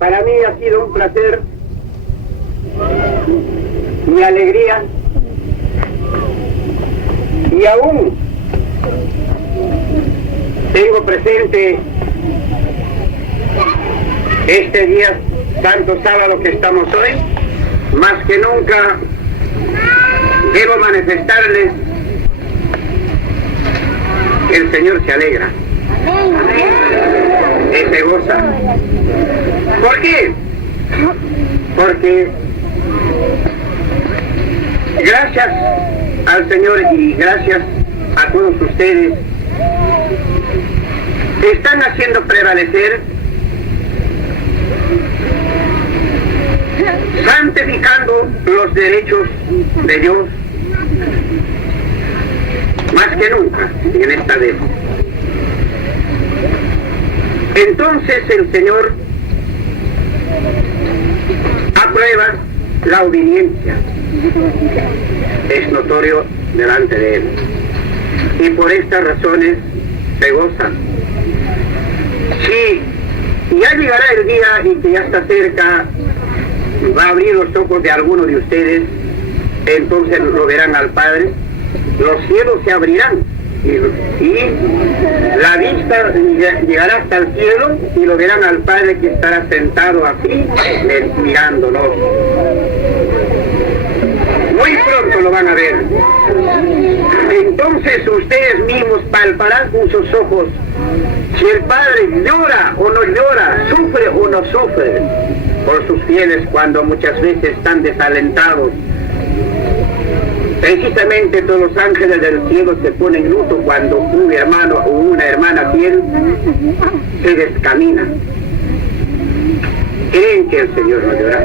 Para mí ha sido un placer, mi alegría, y aún tengo presente este día, santo sábado que estamos hoy. Más que nunca debo manifestarles que el Señor se alegra, y se goza. ¿Por qué? Porque gracias al Señor y gracias a todos ustedes están haciendo prevalecer, santificando los derechos de Dios más que nunca en esta vez. Entonces el Señor aprueba la obediencia, es notorio delante de Él, y por estas razones se goza. Si ya llegará el día y que ya está cerca, va a abrir los ojos de alguno de ustedes, entonces lo verán al Padre, los cielos se abrirán y la vista llegará hasta el cielo y lo verán al Padre que estará sentado así mirándonos. Muy pronto lo van a ver. Entonces ustedes mismos palparán con sus ojos si el Padre llora o no llora, sufre o no sufre por sus fieles cuando muchas veces están desalentados. Precisamente todos los ángeles del cielo se ponen luto cuando un hermano o una hermana fiel se descamina. ¿Creen que el Señor no llora?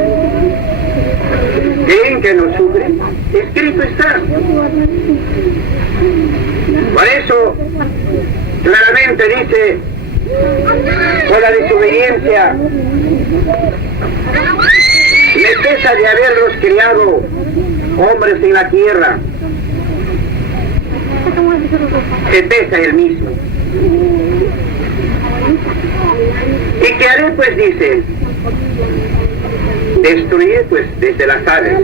¿Creen que no sufre? Escrito está. Por eso, claramente dice, por la desobediencia, me pesa de haberlos criado hombres en la tierra, se pesa él mismo. ¿Y qué haré? Pues dice, destruir pues desde las aves.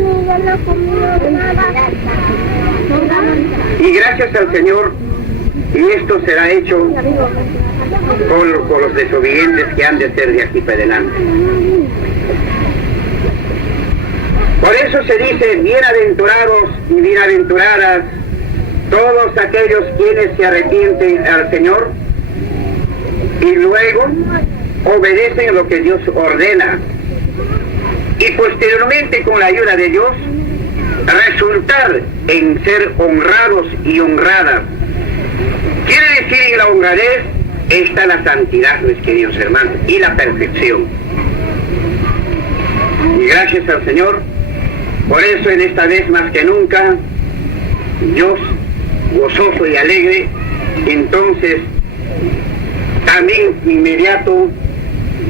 Y gracias al Señor, y esto será hecho con los desobedientes que han de ser de aquí para adelante. Por eso se dice, bienaventurados y bienaventuradas todos aquellos quienes se arrepienten al Señor y luego obedecen lo que Dios ordena. Y posteriormente, con la ayuda de Dios, resultar en ser honrados y honradas. Quiere decir, en la honradez está la santidad, mis queridos hermanos, y la perfección. Y gracias al Señor, por eso en esta vez más que nunca, Dios, gozoso y alegre, entonces también inmediato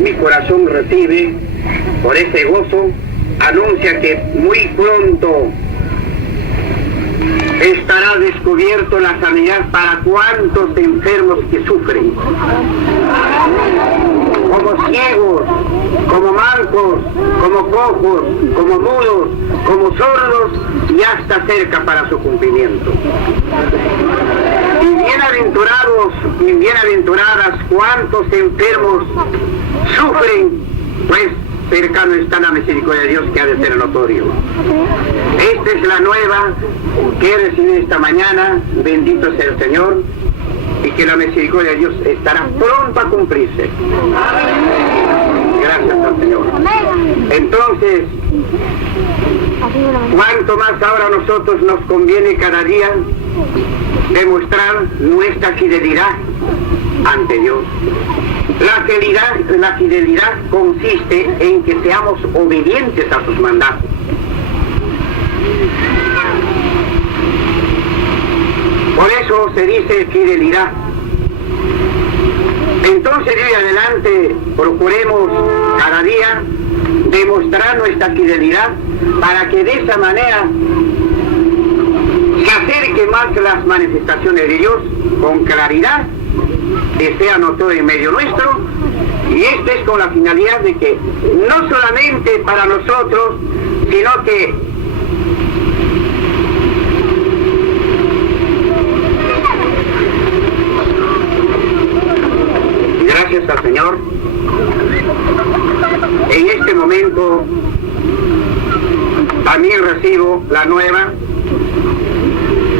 mi corazón recibe, por ese gozo, anuncia que muy pronto estará descubierto la sanidad para cuantos enfermos que sufren, como ciegos, como mancos, como cojos, como mudos, como sordos, y hasta cerca para su cumplimiento. Y bienaventurados y bienaventuradas cuantos enfermos sufren, pues cercano está la misericordia de Dios que ha de ser notorio. Esta es la nueva que he recibido esta mañana, bendito sea el Señor, y que la misericordia de Dios estará pronto a cumplirse. Gracias al Señor. Entonces, cuanto más ahora a nosotros nos conviene cada día demostrar nuestra fidelidad ante Dios. La fidelidad consiste en que seamos obedientes a sus mandatos. Por eso se dice fidelidad. Entonces, de hoy adelante, procuremos cada día demostrar nuestra fidelidad para que de esa manera se acerque más las manifestaciones de Dios con claridad, que sea notorio en medio nuestro, Y esto es con la finalidad de que no solamente para nosotros, sino que gracias al Señor, en este momento también recibo la nueva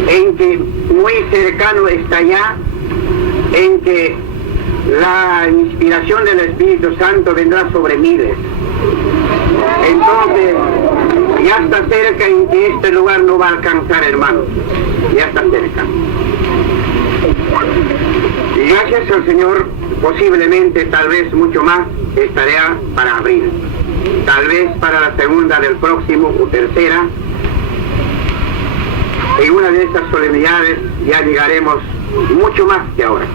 en que muy cercano está ya, en que la inspiración del Espíritu Santo vendrá sobre miles. Entonces, ya está cerca en que este lugar no va a alcanzar, hermanos. Ya está cerca. Y gracias al Señor, posiblemente, tal vez mucho más, estaré para abril. Tal vez para la segunda del próximo o tercera. En una de estas solemnidades ya llegaremos mucho más que ahora.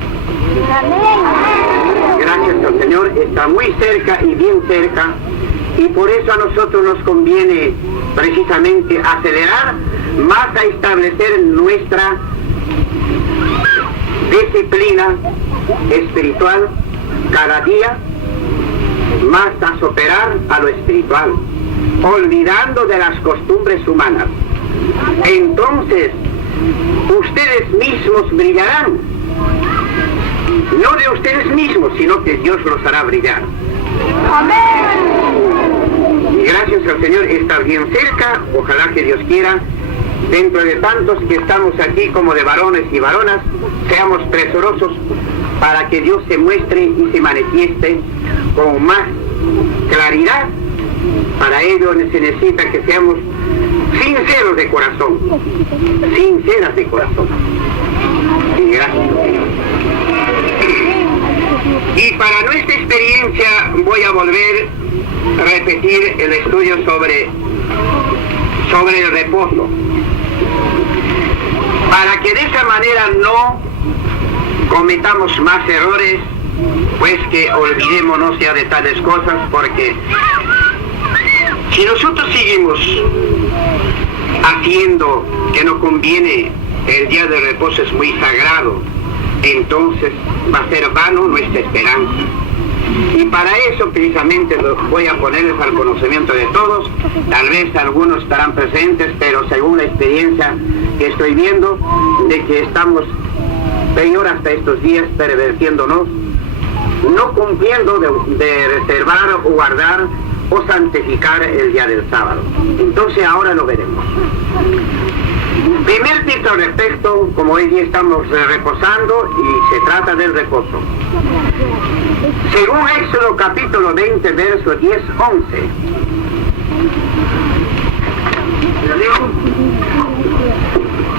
Gracias al Señor, está muy cerca y bien cerca, y por eso a nosotros nos conviene precisamente acelerar más a establecer nuestra disciplina espiritual cada día, más a superar a lo espiritual, olvidando de las costumbres humanas. Entonces, ustedes mismos brillarán. No de ustedes mismos, sino que Dios los hará brillar. Amén. Y gracias al Señor está bien cerca, ojalá que Dios quiera, dentro de tantos que estamos aquí como de varones y varonas, seamos presurosos para que Dios se muestre y se manifieste con más claridad. Para ello se necesita que seamos sinceros de corazón, sinceras de corazón. Y gracias, Señor. Y para nuestra experiencia voy a volver a repetir el estudio sobre el reposo, para que de esa manera no cometamos más errores, pues que olvidémonos ya de tales cosas, porque si nosotros seguimos haciendo que no conviene, el día de reposo es muy sagrado, entonces va a ser vano nuestra esperanza. Y para eso precisamente los voy a ponerles al conocimiento de todos. Tal vez algunos estarán presentes, pero según la experiencia que estoy viendo, de que estamos peor hasta estos días pervertiéndonos, no cumpliendo de reservar o guardar o santificar el día del sábado. Entonces ahora lo veremos. Primer título al respecto, como hoy día estamos reposando, y se trata del reposo. Según Éxodo capítulo 20, verso 10-11.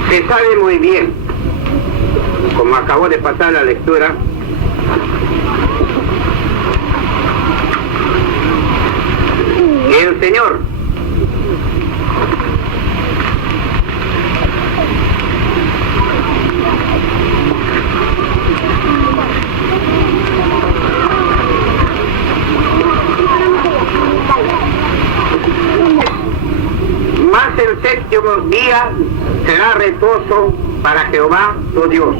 Se sabe muy bien, como acabó de pasar la lectura, el Señor más el séptimo día será reposo para Jehová tu Dios.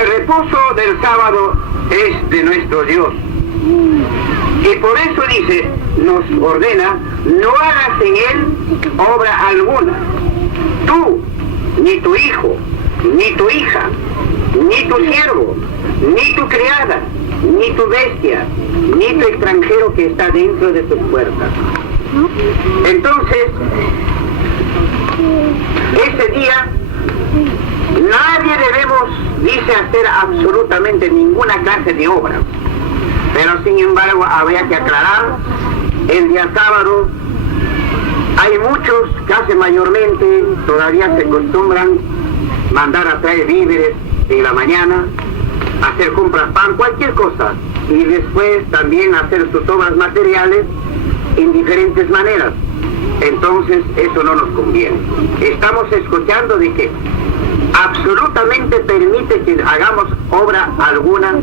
El reposo del sábado es de nuestro Dios. Y por eso dice, nos ordena, no hagas en él obra alguna. Tú, ni tu hijo, ni tu hija, ni tu siervo, ni tu criada, ni tu bestia, ni tu extranjero que está dentro de tus puertas. Entonces, ese día, nadie debemos, dice, hacer absolutamente ninguna clase de obra. Pero sin embargo, habría que aclarar, el día sábado, hay muchos, casi mayormente, todavía se acostumbran mandar a traer víveres en la mañana, hacer compras pan, cualquier cosa, y después también hacer sus obras materiales en diferentes maneras. Entonces eso no nos conviene. Estamos escuchando de que absolutamente permite que hagamos obra alguna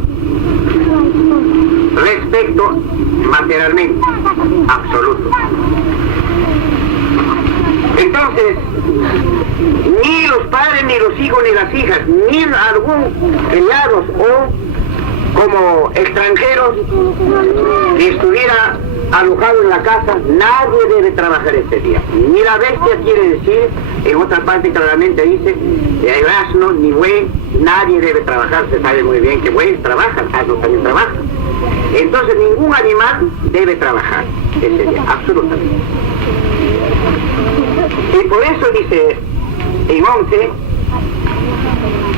respecto materialmente, absoluto. Entonces, ni los padres, ni los hijos, ni las hijas, ni algún criados o como extranjeros, si estuviera alojado en la casa, nadie debe trabajar ese día. Ni la bestia quiere decir, en otra parte claramente dice, ni hay asno, ni buey, nadie debe trabajar. Se sabe muy bien que bueyes trabajan, asnos también trabajan. Entonces ningún animal debe trabajar ese día, absolutamente. Y por eso dice en 11,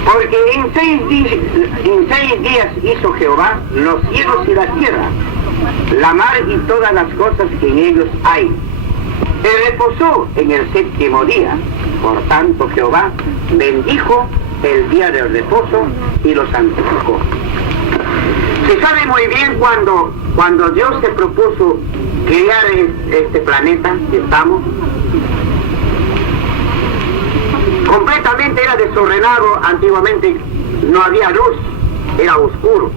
porque en 6 días hizo Jehová los cielos y la tierra, la mar y todas las cosas que en ellos hay. Se reposó en el 7º día. Por tanto Jehová bendijo el día del reposo y lo santificó. Se sabe muy bien cuando Dios se propuso crear este planeta que estamos, completamente era desordenado. Antiguamente no había luz, era oscuro.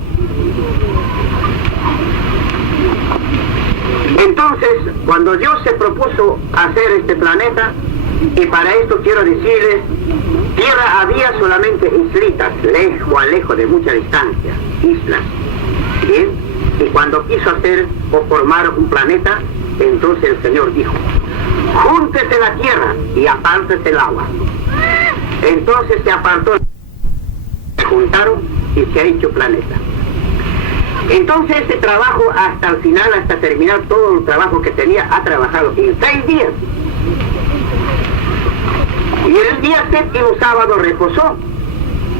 Entonces, cuando Dios se propuso hacer este planeta, y para esto quiero decirles, tierra había solamente islitas, lejos de mucha distancia, islas, ¿bien? Y cuando quiso hacer o formar un planeta, entonces el Señor dijo, júntese la tierra y apártese el agua. Entonces se apartó, se juntaron y se ha hecho planeta. Entonces ese trabajo hasta el final, hasta terminar todo el trabajo que tenía, ha trabajado en 6 días. Y el día 7º sábado reposó.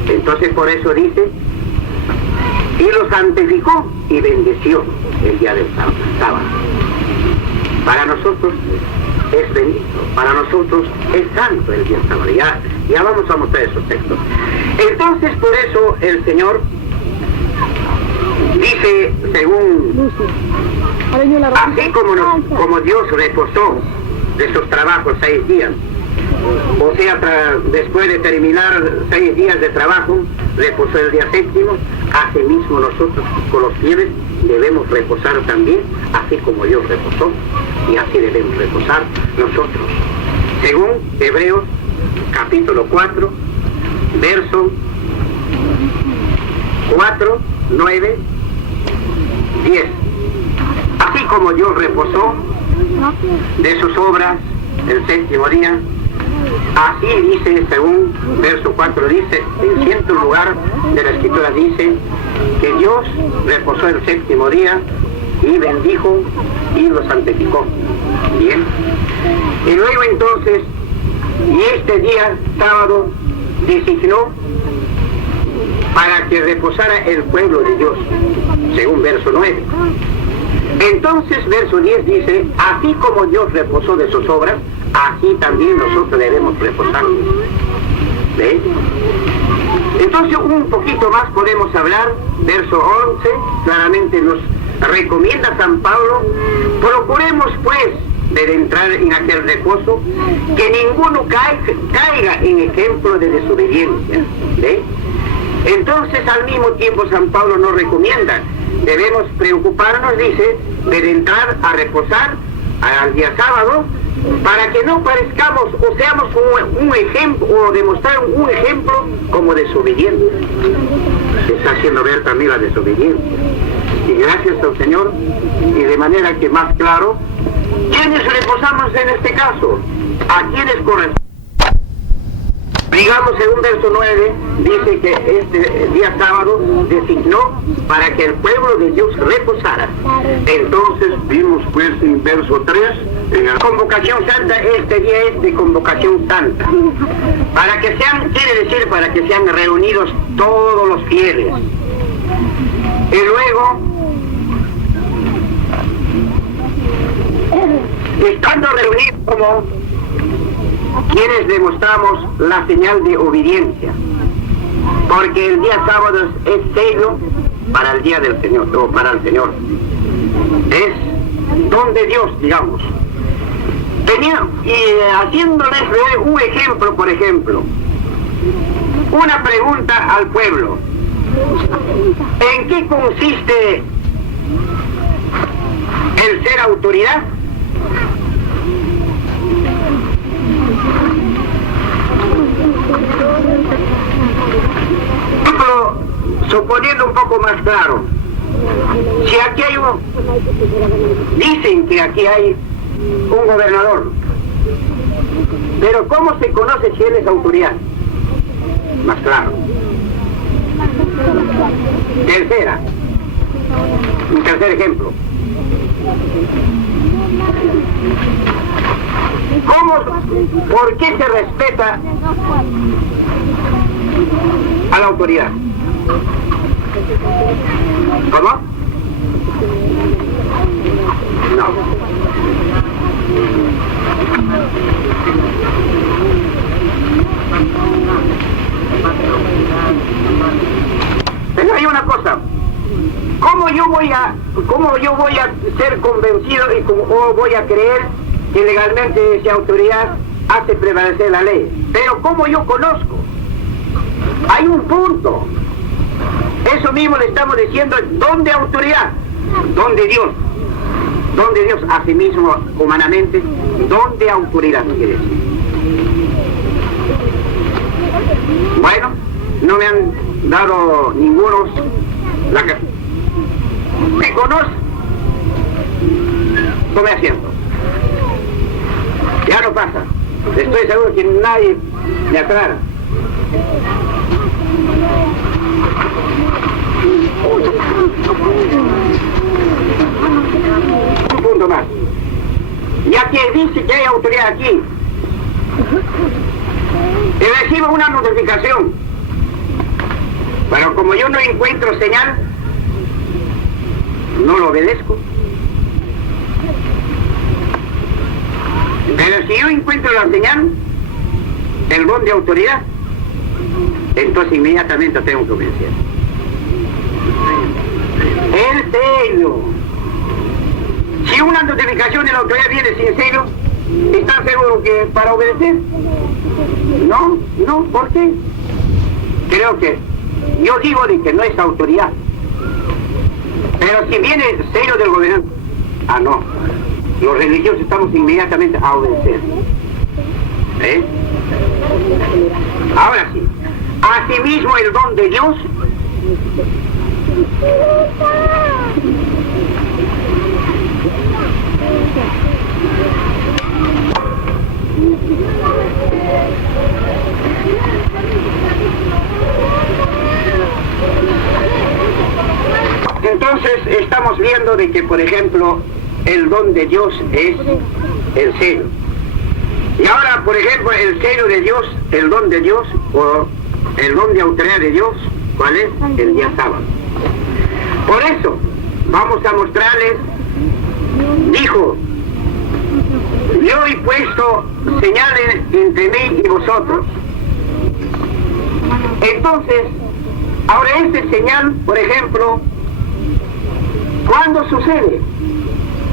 Entonces por eso dice, y lo santificó y bendeció el día del sábado. Para nosotros es bendito, para nosotros es santo el día sábado. Ya vamos a mostrar esos textos. Entonces por eso el Señor dice, según, así como Dios reposó de sus trabajos 6 días, o sea, después de terminar 6 días de trabajo, reposó el día 7º, asimismo nosotros con los fieles debemos reposar también, así como Dios reposó, y así debemos reposar nosotros. Según Hebreos capítulo 4, verso 4, 9, 10. Así como Dios reposó de sus obras el 7º día, así dice, según verso 4 dice, en cierto lugar de la Escritura dice que Dios reposó el 7º día y bendijo y lo santificó. Bien. Y luego entonces, y este día sábado designó para que reposara el pueblo de Dios, según verso 9. Entonces verso 10 dice, así como Dios reposó de sus obras, así también nosotros debemos reposar. ¿Ven? Entonces un poquito más podemos hablar, verso 11, claramente nos recomienda San Pablo, procuremos pues de entrar en aquel reposo, que ninguno caiga en ejemplo de desobediencia. ¿Ven? Entonces al mismo tiempo San Pablo nos recomienda, debemos preocuparnos, dice, de entrar a reposar al día sábado, para que no parezcamos o seamos un ejemplo, o demostrar un ejemplo como desobedientes. Se está haciendo ver también la desobediencia. Y gracias al Señor, y de manera que más claro, ¿quiénes reposamos en este caso? ¿A quiénes corresponde? Digamos, según verso 9, dice que este día sábado designó para que el pueblo de Dios reposara. Entonces vimos pues en verso 3, en la convocación santa, este día es de convocación santa. Para que sean, quiere decir, para que sean reunidos todos los fieles. Y luego, estando reunidos como quienes demostramos la señal de obediencia, porque el día sábado es sello para el día del Señor, o para el Señor, es don de Dios, digamos. Haciéndoles ver un ejemplo, por ejemplo, una pregunta al pueblo: ¿en qué consiste el ser autoridad? suponiendo un poco más claro, si aquí hay dicen que aquí hay un gobernador, pero ¿cómo se conoce si él es autoridad? Más claro. Un tercer ejemplo. ¿Por qué se respeta a la autoridad? ¿Cómo? No. Pero hay una cosa. ¿Cómo yo voy a ser convencido o voy a creer que legalmente esa autoridad hace prevalecer la ley? Pero ¿cómo yo conozco? Hay un punto. Eso mismo le estamos diciendo, ¿dónde autoridad? ¿Dónde Dios? ¿Dónde Dios a sí mismo humanamente? ¿Dónde autoridad quiere decir? Bueno, no me han dado ningunos la que me conoce. Tome asiento. Ya no pasa. Estoy seguro que nadie me aclara. Un punto más. Ya que dice que hay autoridad aquí, y recibo una notificación, pero como yo no encuentro señal, no lo obedezco. Pero si yo encuentro la señal, el don de autoridad, entonces inmediatamente tengo que obedecer. El sello. Si una notificación de la autoridad viene sin sello, ¿están seguros que para obedecer? No, ¿por qué? Creo que yo digo de que no es autoridad. Pero si viene el sello del gobernante, no. Los religiosos estamos inmediatamente a obedecer. Ahora sí. Asimismo el don de Dios entonces estamos viendo de que, por ejemplo, el don de Dios es el sello. Y ahora, por ejemplo, el sello de Dios, el don de Dios, o el don de autoridad de Dios, ¿cuál es? El día sábado. Por eso, vamos a mostrarles, dijo, yo he puesto señales entre mí y vosotros. Entonces, ahora este señal, por ejemplo, ¿cuándo sucede?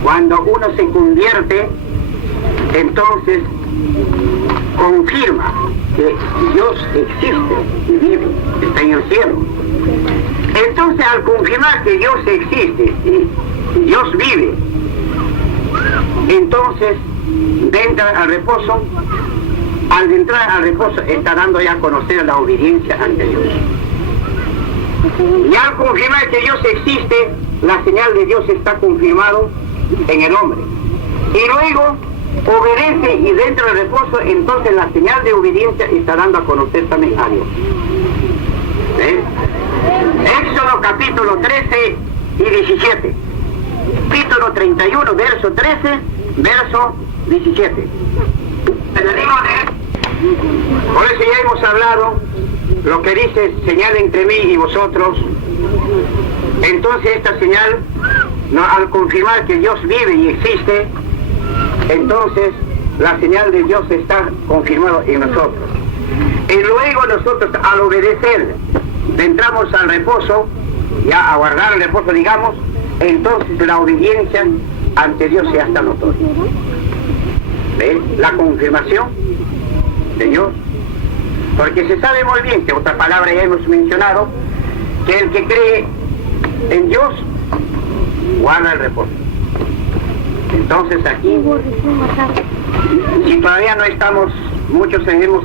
Cuando uno se convierte, entonces confirma que Dios existe y vive, está en el cielo. Entonces, al confirmar que Dios existe y Dios vive, entonces entra al reposo. Al entrar al reposo está dando ya a conocer la obediencia ante Dios. Y al confirmar que Dios existe, la señal de Dios está confirmado en el hombre. Y luego obedece y dentro del reposo, entonces la señal de obediencia está dando a conocer también a Dios. Éxodo capítulo 13 y 17. Capítulo 31, verso 13, verso 17. Por eso ya hemos hablado lo que dice señal entre mí y vosotros. Entonces esta señal, al confirmar que Dios vive y existe, entonces la señal de Dios está confirmada en nosotros. Y luego nosotros, al obedecer, entramos al reposo, ya a guardar el reposo, digamos, entonces la obediencia ante Dios se está notoria. ¿Ven? La confirmación de Dios. Porque se sabe muy bien, que otra palabra ya hemos mencionado, que el que cree en Dios guarda el reposo. Entonces aquí, si todavía no estamos, muchos hemos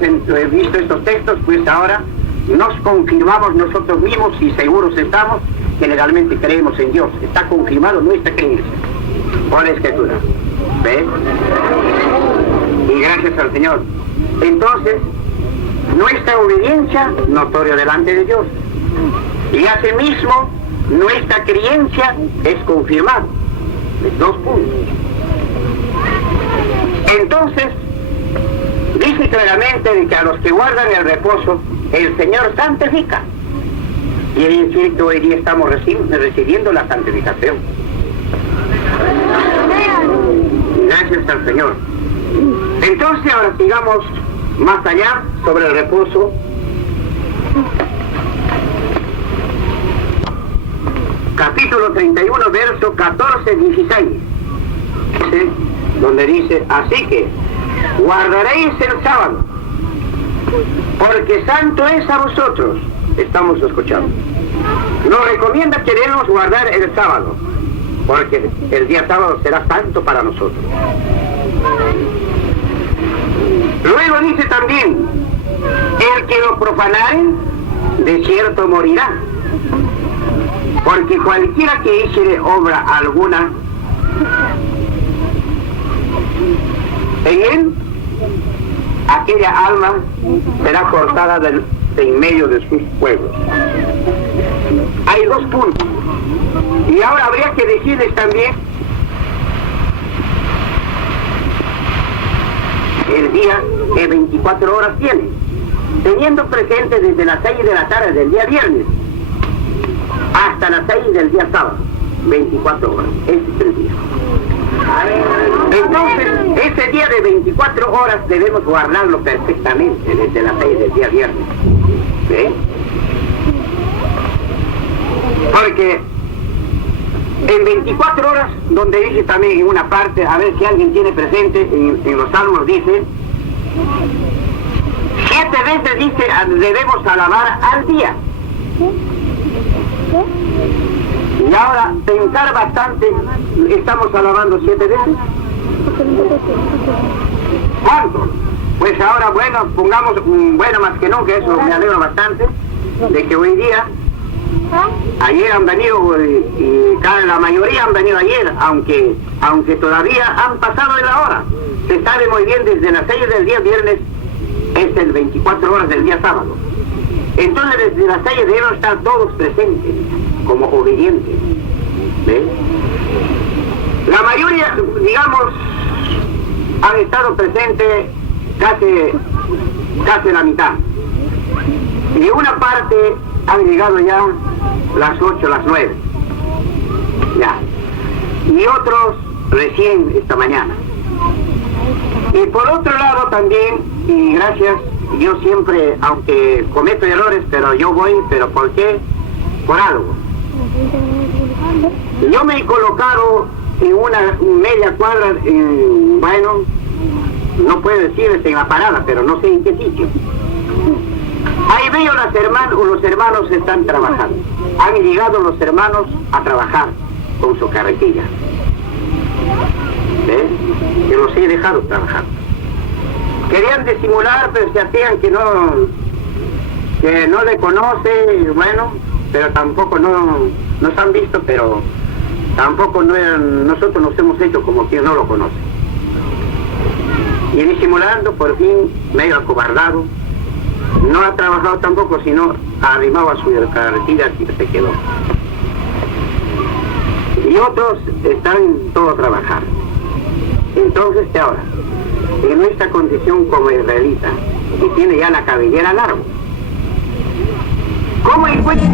visto estos textos, pues ahora nos confirmamos nosotros mismos y seguros estamos que legalmente creemos en Dios. Está confirmado nuestra creencia por la Escritura. ¿Ves? Y gracias al Señor. Entonces, nuestra obediencia notoria delante de Dios. Y asimismo, nuestra creencia es confirmada. 2 puntos. Entonces, dice claramente de que a los que guardan el reposo, el Señor santifica. Y es decir que hoy día estamos recibiendo la santificación. Gracias al Señor. Entonces ahora sigamos más allá sobre el reposo. Capítulo 31, verso 14-16. Donde dice, así que guardaréis el sábado, porque santo es a vosotros. Estamos escuchando. Nos recomienda que debemos guardar el sábado, porque el día sábado será santo para nosotros. Luego dice también, el que lo profanare, de cierto morirá, porque cualquiera que hiciere obra alguna en él, aquella alma será cortada de en medio de sus pueblos. Hay 2 puntos. Y ahora habría que decirles también el día que 24 horas tiene, teniendo presente desde las 6 de la tarde del día viernes hasta las 6 del día sábado, 24 horas. Ese es el día. Entonces, ese día de 24 horas debemos guardarlo perfectamente desde las 6 del día viernes. ¿Sí? Porque en 24 horas, donde dice también en una parte, a ver si alguien tiene presente, en los salmos dice, 7 veces dice, debemos alabar al día. Y ahora, pensar bastante, ¿estamos alabando 7 veces? ¿Cuánto? Pues ahora, bueno, pongamos, bueno, más que nunca, eso me alegro bastante, de que hoy día, ayer han venido, y la mayoría han venido ayer, aunque todavía han pasado de la hora. Se sabe muy bien, desde las 6 del día viernes, es el 24 horas del día sábado. Entonces, desde las 6 debemos estar todos presentes, como obedientes. ¿Ves? La mayoría, digamos, han estado presentes casi la mitad. Y una parte han llegado ya las 8, las 9. Ya. Y otros recién esta mañana. Y por otro lado también, y gracias, yo siempre, aunque cometo errores, pero yo voy, ¿pero por qué? Por algo. Yo me he colocado en una media cuadra, bueno, no puedo decir en la parada, pero no sé en qué sitio. Ahí veo los hermanos están trabajando. Han llegado los hermanos a trabajar con su carretilla. ¿Ves? Que los he dejado trabajar. Querían disimular, pero se hacían que no le conoce, bueno, pero tampoco nos han visto, pero tampoco nosotros nos hemos hecho como quien no lo conoce. Y disimulando, por fin, medio acobardado, no ha trabajado tampoco, sino arrimado a su carretilla y se quedó. Y otros están todos trabajando. Entonces, ahora, en nuestra condición como israelita, y tiene ya la cabellera larga, ¿cómo encuentra?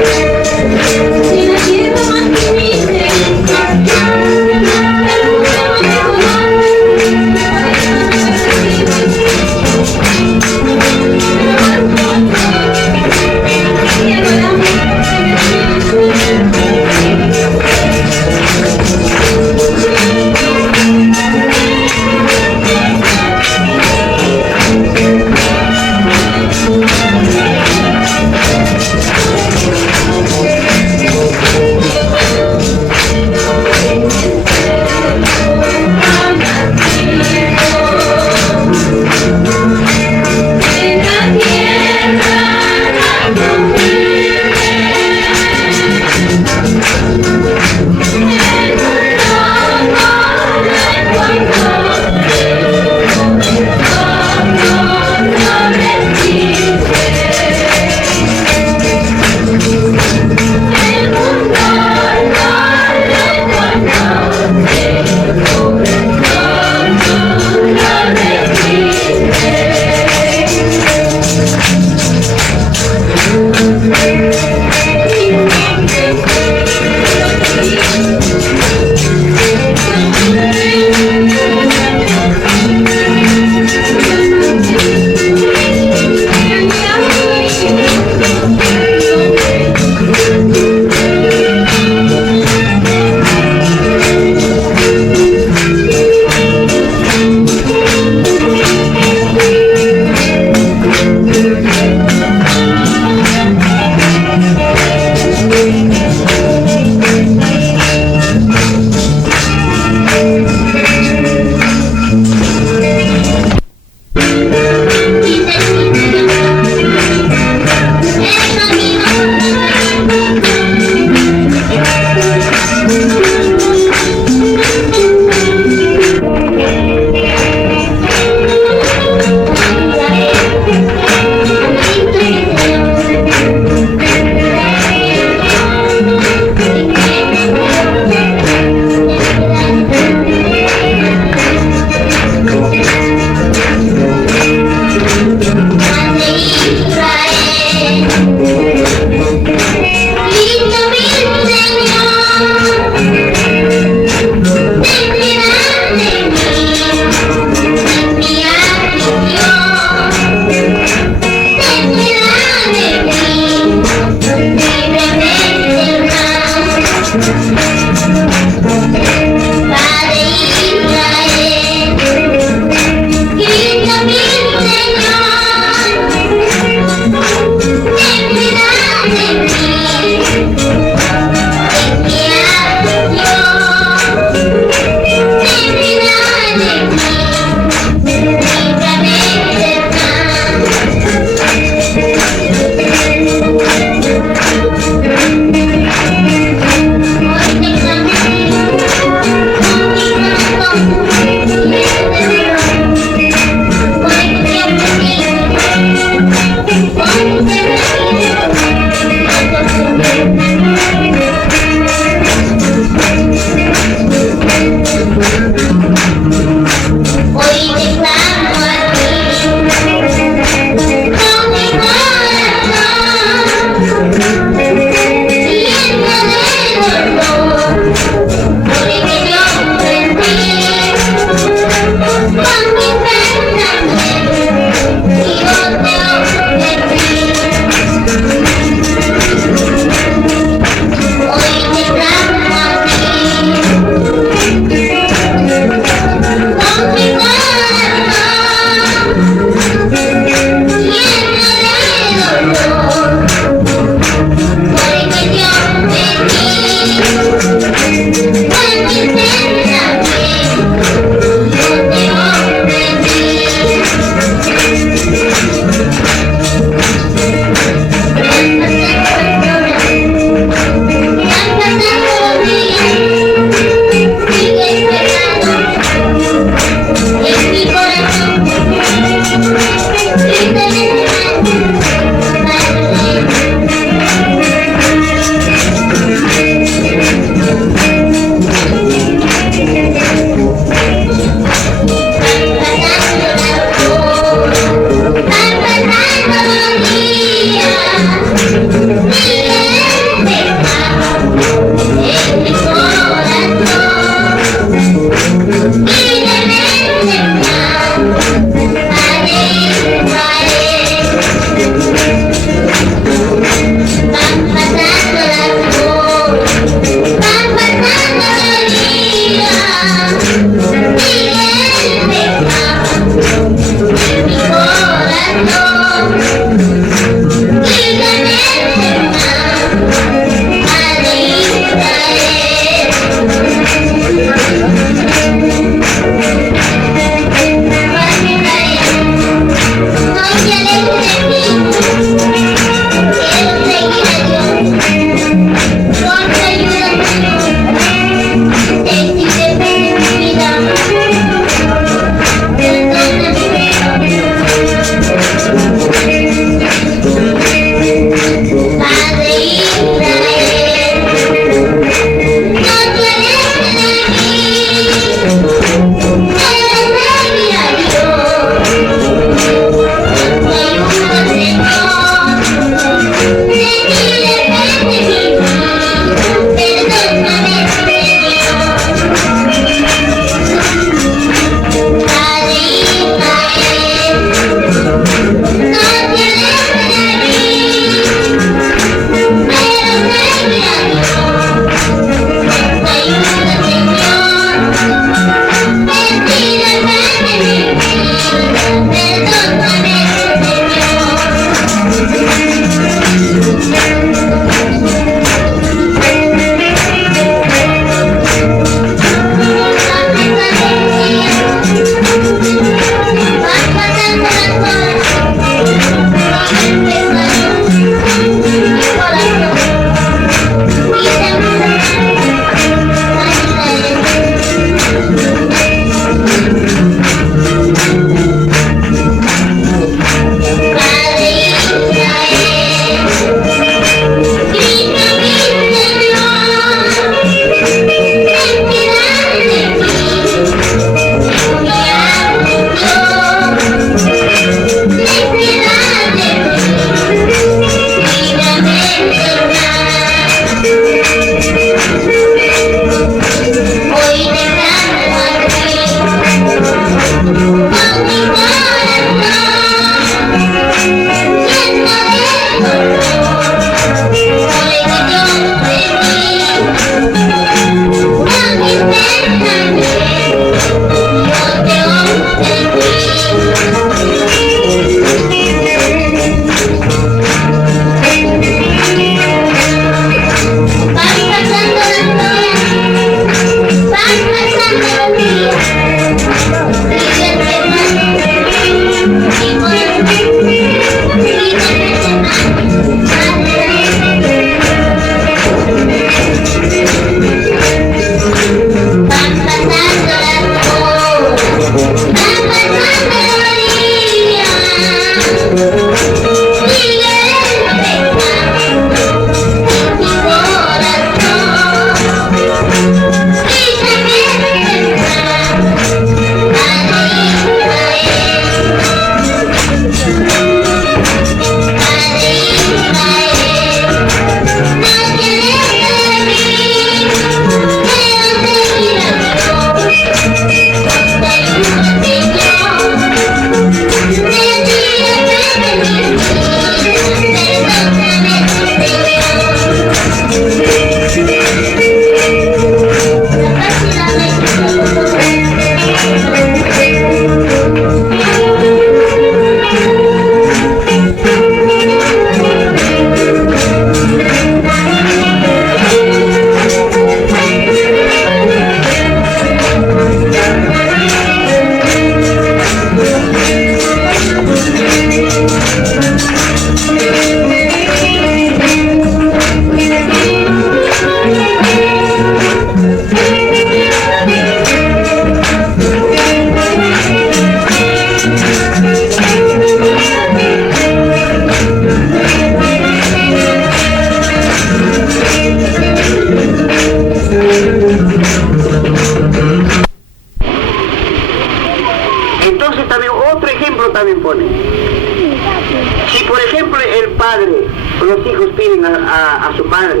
hijos piden a su padre,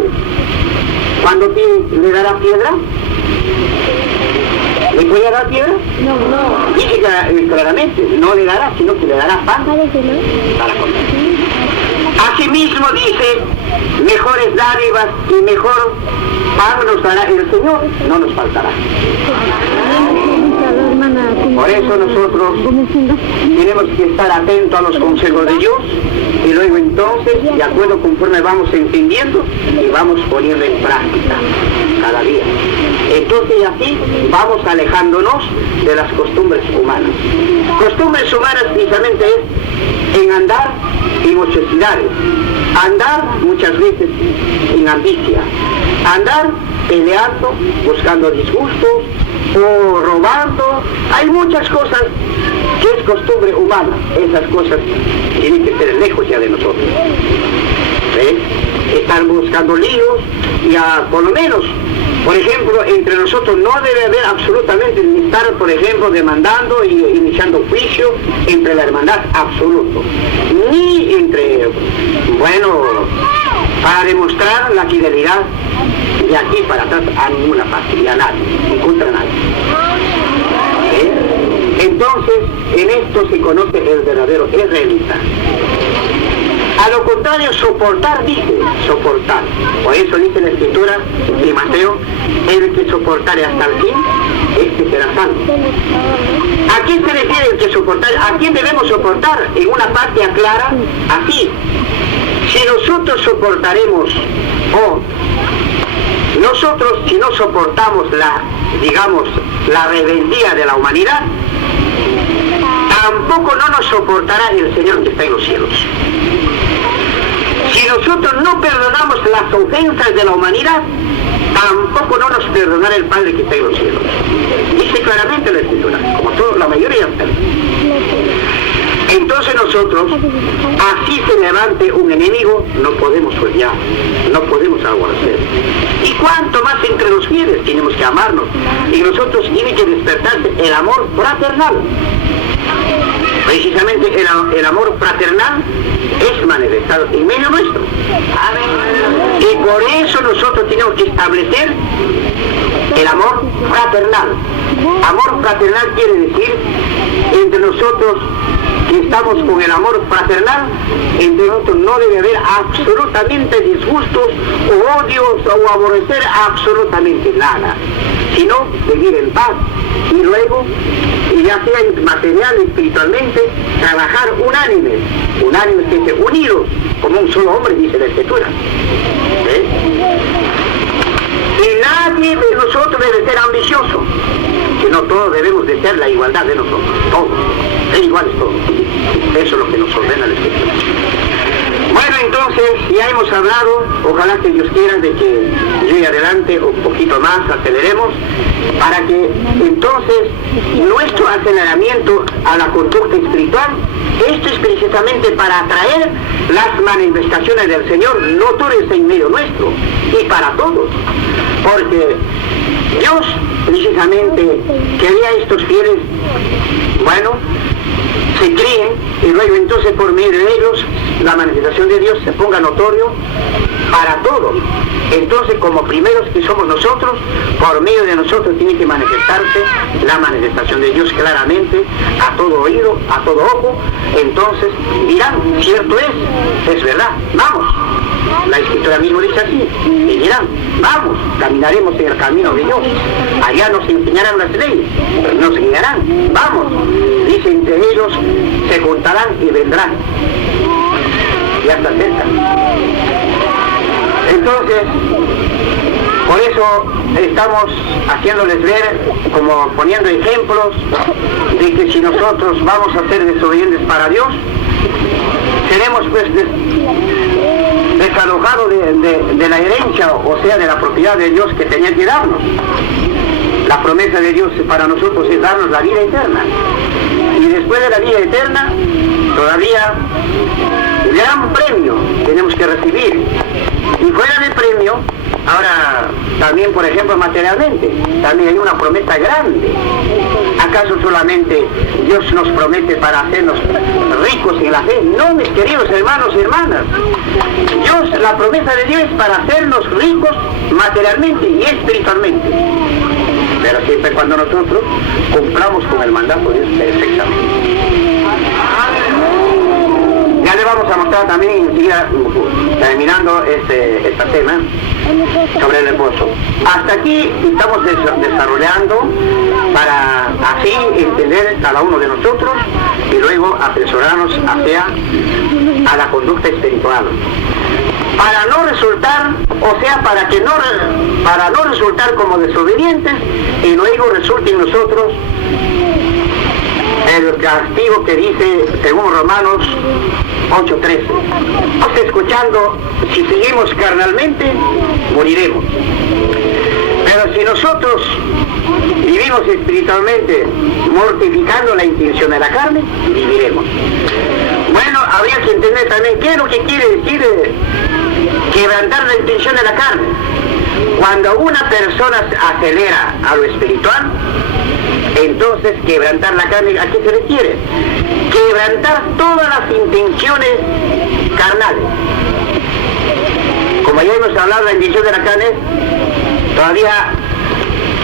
cuando piden, ¿le dará piedra? ¿Le puede dar piedra? No. Dice claramente, no le dará, sino que le dará pan para comer. Asimismo dice, mejores dádivas y mejor pan nos dará el Señor, no nos faltará. Por eso nosotros tenemos que estar atentos a los consejos de Dios y luego entonces, de acuerdo conforme vamos entendiendo y vamos poniendo en práctica cada día. Entonces así vamos alejándonos de las costumbres humanas. Costumbres humanas precisamente es en andar en ociosidades, andar muchas veces en ambicia, andar peleando, buscando disgustos o robando. Hay muchas cosas que es costumbre humana. Esas cosas tienen que ser lejos ya de nosotros. Están buscando líos y por lo menos, por ejemplo, entre nosotros no debe haber absolutamente ni estar, por ejemplo, demandando y iniciando juicio entre la hermandad, absoluto. Ni entre, bueno, para demostrar la fidelidad de aquí para atrás a ninguna parte, y a nadie, ni contra nadie. Entonces, en esto se conoce el verdadero israelita. A lo contrario, soportar, dice, soportar. Por eso dice la Escritura de Mateo, el que soportare hasta el fin, este será salvo. ¿A quién se refiere el que soportar? ¿A quién debemos soportar? En una parte aclara así. Si nosotros soportaremos, o nosotros si no soportamos la rebeldía de la humanidad, tampoco no nos soportará el Señor que está en los cielos. Si nosotros no perdonamos las ofensas de la humanidad, tampoco no nos perdonará el Padre que está en los cielos. Dice claramente la Escritura, como todo, la mayoría. Entonces nosotros, así se levante un enemigo, no podemos odiar, no podemos aborrecer. Y cuanto más entre los fieles tenemos que amarnos. Y nosotros tiene que despertarse el amor fraternal. Precisamente el amor fraternal es manifestado en medio nuestro. Y por eso nosotros tenemos que establecer el amor fraternal. Amor fraternal quiere decir, entre nosotros que estamos con el amor fraternal, entre nosotros no debe haber absolutamente disgustos o odios o aborrecer absolutamente nada, sino vivir en paz y luego, y ya sea material y espiritualmente, trabajar unánimes que estén unidos como un solo hombre, dice la Escritura. Y nadie de nosotros debe ser ambicioso, sino todos debemos de ser la igualdad de nosotros, todos, ser iguales todos. Eso es lo que nos ordena la Escritura. Bueno, entonces, ya hemos hablado, ojalá que Dios quiera de que llegue adelante un poquito más, aceleremos, para que entonces nuestro aceleramiento a la conducta espiritual, esto es precisamente para atraer las manifestaciones del Señor notorias en medio nuestro y para todos, porque Dios precisamente quería a estos fieles, bueno, se críen y luego entonces por medio de ellos la manifestación de Dios se ponga notorio para todos. Entonces, como primeros que somos nosotros, por medio de nosotros tiene que manifestarse la manifestación de Dios claramente, a todo oído, a todo ojo. Entonces dirán, cierto es verdad, vamos. La Escritura mismo dice así, y dirán, vamos, caminaremos en el camino de Dios. Allá nos enseñarán las leyes, nos guiarán, vamos. Dice, entre ellos se juntarán y vendrán. Ya está cerca. Entonces, por eso estamos haciéndoles ver, como poniendo ejemplos, de que si nosotros vamos a ser desobedientes para Dios, seremos pues desalojados de la herencia, o sea, de la propiedad de Dios que tenía que darnos. La promesa de Dios para nosotros es darnos la vida eterna. Y después de la vida eterna, todavía gran premio tenemos que recibir. Y fuera del premio, ahora también, por ejemplo, materialmente. También hay una promesa grande. ¿Acaso solamente Dios nos promete para hacernos ricos en la fe? No, mis queridos hermanos y hermanas. Dios, la promesa de Dios es para hacernos ricos materialmente y espiritualmente. Pero siempre cuando nosotros cumplamos con el mandato de Dios perfectamente. Ya le vamos a mostrar también, enseguida, terminando esta tema, sobre el reposo. Hasta aquí estamos desarrollando para así entender cada uno de nosotros y luego apresurarnos hacia a la conducta espiritual. Para no resultar, o sea, para no resultar como desobedientes y luego resulte en nosotros el castigo que dice según Romanos 8:13. Escuchando, si seguimos carnalmente, moriremos. Pero si nosotros vivimos espiritualmente, mortificando la intención de la carne, viviremos. Bueno, habría que entender también qué es lo que quiere decir quebrantar la intención de la carne. Cuando una persona acelera a lo espiritual, entonces quebrantar la carne, ¿a qué se refiere? Quebrantar todas las intenciones carnales. Como ya hemos hablado, la intención de la carne es todavía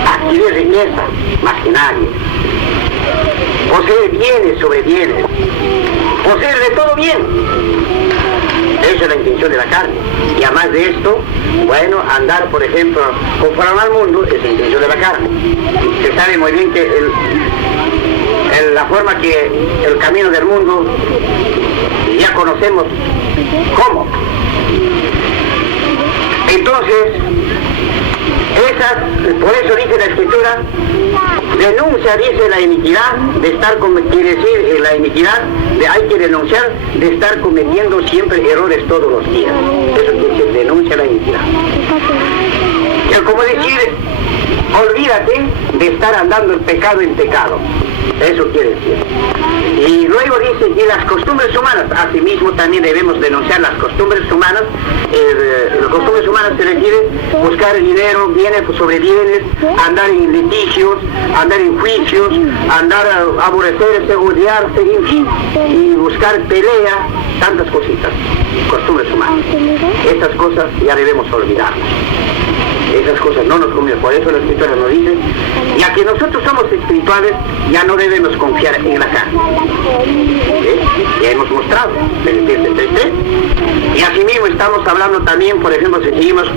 adquirir riqueza, más que nadie. Poseer bienes sobre bienes. Poseer de todo bien. Esa es la intención de la carne. Y además de esto, bueno, andar, por ejemplo, conforme al mundo, es la intención de la carne. Se sabe muy bien que la forma que el camino del mundo ya conocemos cómo. Entonces, por eso dice la Escritura, denuncia, dice, la iniquidad de estar quiere decir la iniquidad hay que denunciar de estar cometiendo siempre errores todos los días. Eso quiere decir, denuncia la iniquidad. Es como decir, olvídate de estar andando en pecado. Eso quiere decir. Y luego dice que las costumbres humanas, asimismo también debemos denunciar las costumbres humanas. Las costumbres humanas se refiere buscar dinero, bienes sobre bienes, andar en litigios, andar en juicios, andar a aborrecerse, odiarse, en fin, y buscar pelea, tantas cositas, costumbres humanas. Estas cosas ya debemos olvidarlas. Esas cosas no nos convienen. Por eso la Escritura nos dice, ya que nosotros somos espirituales, ya no debemos confiar en la carne. Ya hemos mostrado, y asimismo estamos hablando también, por ejemplo, si seguimos